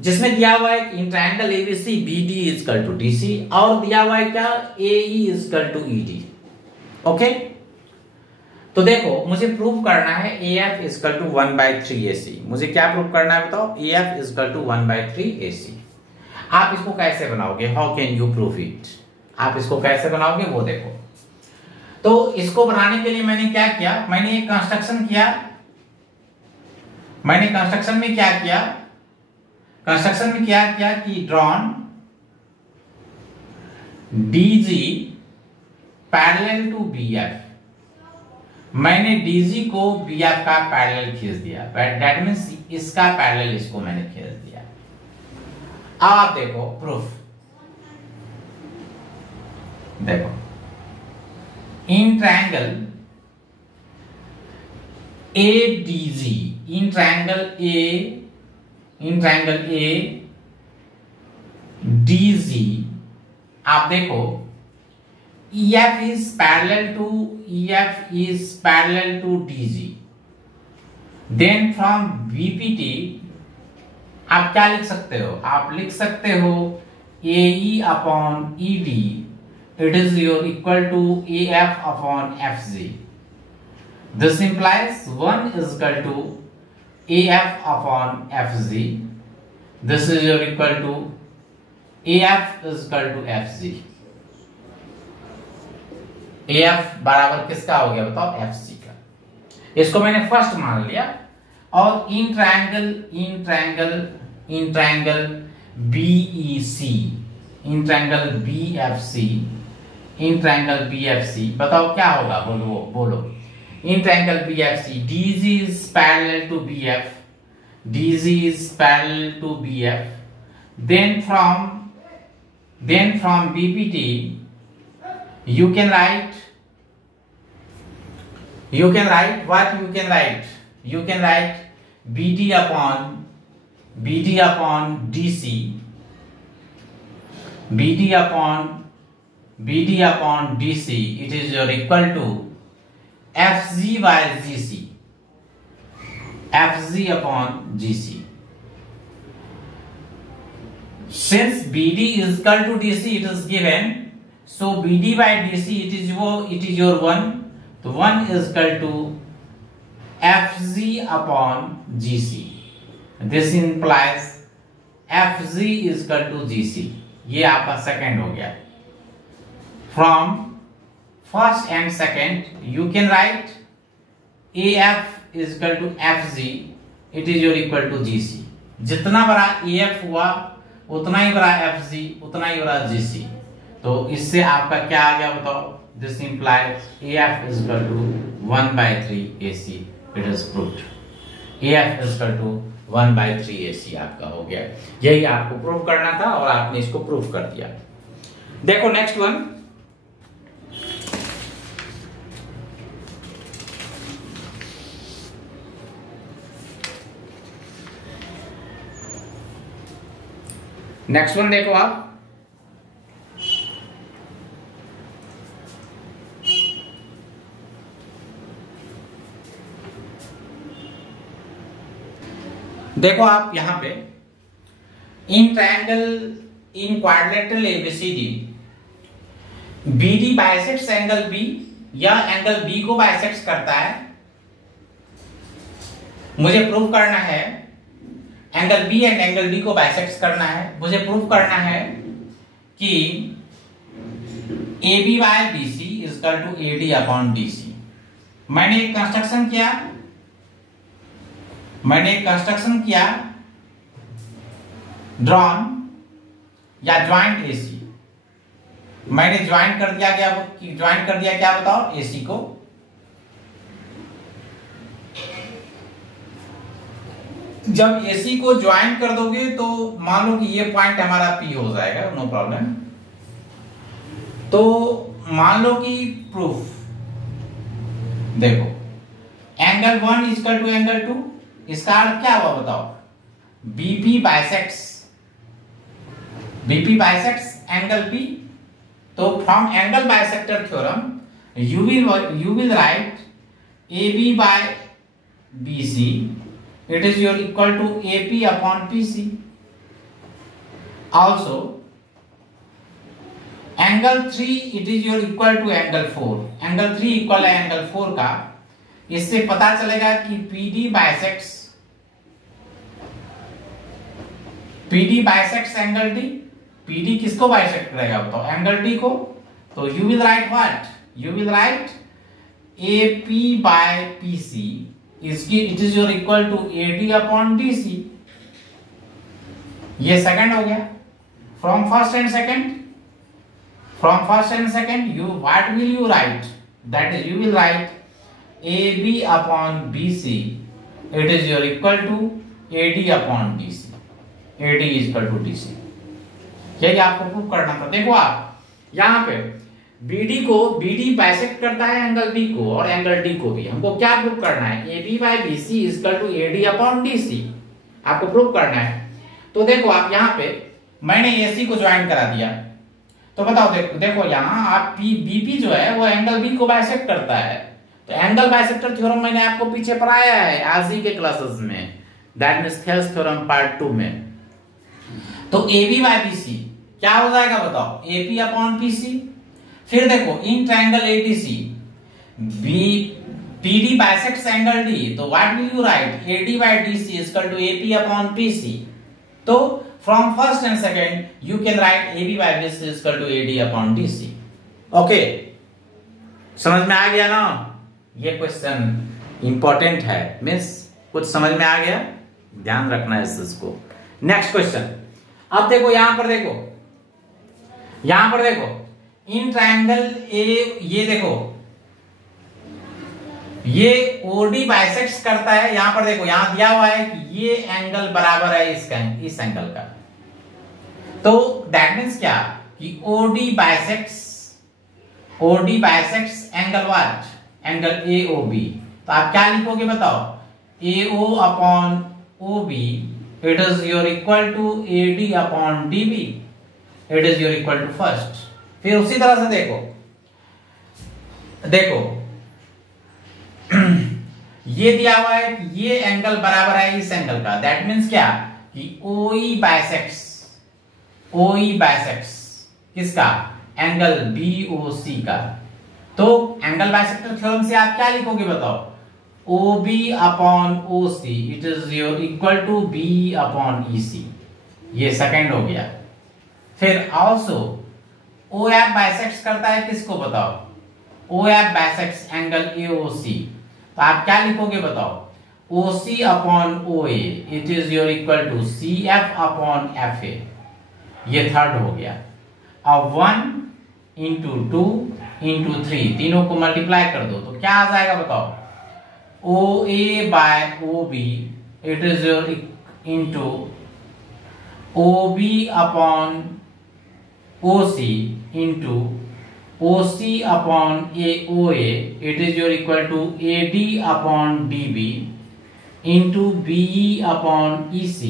जिसमें दिया हुआ है in triangle ABC BD equal to DC और दिया हुआ है क्या AE equal to ED. Okay, तो देखो मुझे प्रूव करना है AF इक्वल टू 1/3 AC. मुझे क्या प्रूव करना है बताओ? AF equal to 1/3 AC. आप इसको कैसे बनाओगे? How can you prove it? आप इसको कैसे बनाओगे वो देखो. तो इसको बनाने के लिए मैंने क्या किया, मैंने एक कंस्ट्रक्शन किया। मैंने कंस्ट्रक्शन में क्या किया, कंस्ट्रक्शन में क्या किया कि drawn DG parallel to BF. मैंने डीजी को बीएफ का पैरेलल खींच दिया, दैट मींस इसका पैरेलल इसको मैंने खींच दिया। अब आप देखो प्रूफ, देखो in triangle ADG, in triangle A DG, आप देखो EF is parallel to DG, then from BPT आप क्या लिख सकते हो, आप लिख सकते हो AE upon ED, it is your equal to AF upon FG. This implies 1 is equal to AF upon FG. This is your equal to AF is equal to FG. AF बराबर किसका हो गया बताओ, FC का। इसको मैंने first मान लिया। और in triangle BEC, in triangle BFC, बताओ क्या होगा, बोलो। In triangle BFC, DG is parallel to BF, then from BPT you can write what you can write, you can write BD upon DC, BD upon DC, it is your equal to FG by GC, FG upon GC. Since BD is equal to DC, it is given, so BD by DC it is your 1, so 1 is equal to FG upon GC. This implies FG is equal to GC. ये आपका second हो गया। From first and second you can write AF is equal to FG, it is your equal to GC. जितना बड़ा AF हुआ उतना ही बड़ा FG, उतना ही बड़ा GC। तो इससे आपका क्या आ गया बताओ, this implies AF is equal to 1/3 AC. It is proved. AF is equal to 1/3 AC आपका हो गया। यही आपको प्रूव करना था और आपने इसको प्रूव कर दिया। देखो नेक्स्ट वन, देखो आप, देखो आप यहां पे in triangle in quadrilateral ABCD BD bisects angle B या एंगल B को बाइसेक्ट्स करता है। मुझे प्रूव करना है angle B and angle B को बाइसेक्ट्स करना है। मुझे प्रूव करना है कि AB by BC is equal to AD upon DC। मैंने एक कंस्ट्रक्शन किया ड्रॉन या ज्वाइंट AC। मैंने ज्वाइंट कर दिया क्या बताओ, AC को। जब AC को ज्वाइन कर दोगे तो मान लो कि ये पॉइंट हमारा P हो जाएगा, नो प्रॉब्लम। तो मान लो कि प्रूफ देखो angle 1 is equal to angle 2, इसका अर्थ क्या हुआ बताओ, BP बाइसेक्ट्स एंगल P। तो from angle bisector theorem you will write AB by BC, it is your equal to AP upon PC. Also angle 3 it is your equal to angle 4, angle 3 equal है angle 4 का। इससे पता चलेगा कि PD bisects angle D। PD किसको bisect करेगा बताओ, angle D को। तो you will write what, you will write AP by PC it is your equal to AD upon DC. ये सेकंड हो गया. From first and second you what will you write? That is you will write AB upon BC it is your equal to AD upon DC. AD is equal to DC. यही आपको prove करना था. देखो आप यहाँ पे BD bisect करता है एंगल B को और एंगल D को भी. हमको क्या प्रूव करना है? AB by BC is equal to AD upon DC आपको प्रूव करना है. तो देखो आप यहाँ पे मैंने AC को ज्वाइन करा दिया. तो बताओ देखो यहाँ आप BP जो है वो एंगल B को बाइसेक्ट करता है. तो एंगल बाइसेक्टर थ्योरम मैंने आपको पीछे पढ़ाया है आरसी के क्लासेस में. That means Thales theorem part 2 में. तो AB by BC क्या हो जाएगा बताओ? AP upon PC. फिर देखो in triangle ADC PD bisects angle D. तो what will you right? AD by DC is equal to AP upon PC. तो from first and second you can right AB by BC is equal to AD upon DC. Okay, समझ में आ गया ना? ये question important है. Means कुछ समझ में आ गया, ध्यान रखना है इस चीज को. Next question. अब देखो यहां पर देखो इन ट्रायंगल ए ये देखो ये OD बाइसेक्ट्स करता है. यहां पर देखो यहां दिया हुआ है कि ये एंगल बराबर है इस एंगल का. तो दैट मींस क्या कि OD bisects angle what? Angle AOB. तो आप क्या लिखोगे बताओ? AO upon OB it is your equal to AD upon DB it is your equal to first. फिर उसी तरह से देखो ये दिया हुआ है कि ये एंगल बराबर है इस एंगल का. दैट मींस क्या कि OE बाइसेक्ट्स किसका? एंगल BOC का. तो एंगल बाइसेक्टर थ्योरम से आप क्या लिखोगे बताओ? OB upon OC it is your equal to B upon EC. ये सेकंड हो गया. फिर ऑल्सो OF बाइसेक्ट्स करता है किसको बताओ? OF bisects angle AOC. तो आप क्या लिखोगे बताओ? OC upon OA it is your equal to CF upon FA. ये थर्ड हो गया. अब 1 इंटू 2 इंटू 3 तीनों को मल्टीप्लाई कर दो तो क्या आ जाएगा बताओ? OA by OB it is your into OB upon OC into OC upon OA it is your equal to AD upon DB into BE upon EC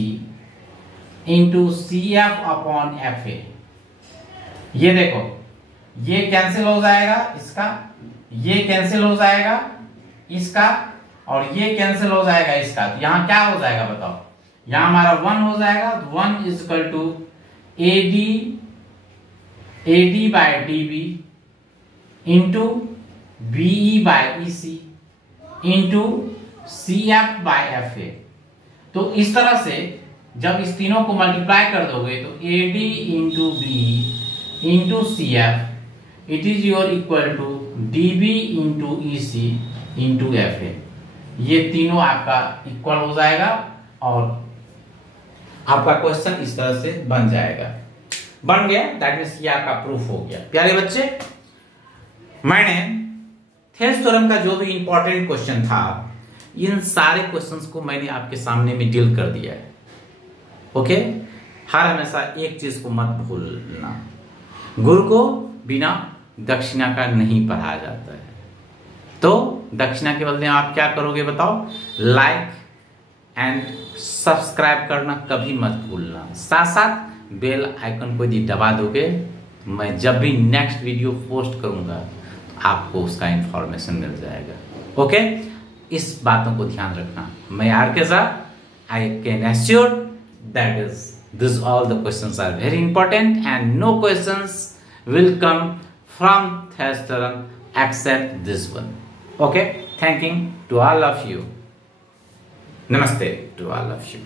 into CF upon FA. ये देखो ये cancel हो जाएगा इसका, ये cancel हो जाएगा इसका और ये कैंसिल हो जाएगा इसका. तो यहां क्या हो जाएगा बताओ? यहां हमारा 1 हो जाएगा. तो 1 is equal to AD by DB into BE by EC into CF by FA. तो इस तरह से जब इस तीनों को मल्टीप्लाई कर दोगे तो AD into BE into CF it is your equal to DB into EC into FA. ये तीनों आपका इक्वल हो जाएगा और आपका क्वेश्चन इस तरह से बन जाएगा. बन गया. दैट मींस ये आपका प्रूफ हो गया. प्यारे बच्चे, मैंने थेल्स थ्योरम का जो भी इंपॉर्टेंट क्वेश्चन था इन सारे क्वेश्चंस को मैंने आपके सामने में डील कर दिया है. ओके, हर हमेशा एक चीज को मत भूलना, गुरु को बिना दक्षिणा का नहीं पढ़ाया जाता है. तो दक्षिणा के बदले आप क्या करोगे बताओ? लाइक एंड सब्सक्राइब करना कभी मत भूलना. साथ साथ बेल आइकन को यदि दबा दोगे मैं जब भी नेक्स्ट वीडियो पोस्ट करूंगा तो आपको उसका इंफॉर्मेशन मिल जाएगा. ओके, इस बातों को ध्यान रखना. मैं R K. Jha, I can assure that is this all the questions are very important and no questions will come from Thales theorem except this one. Okay, thanking to all of you. Namaste to all of you.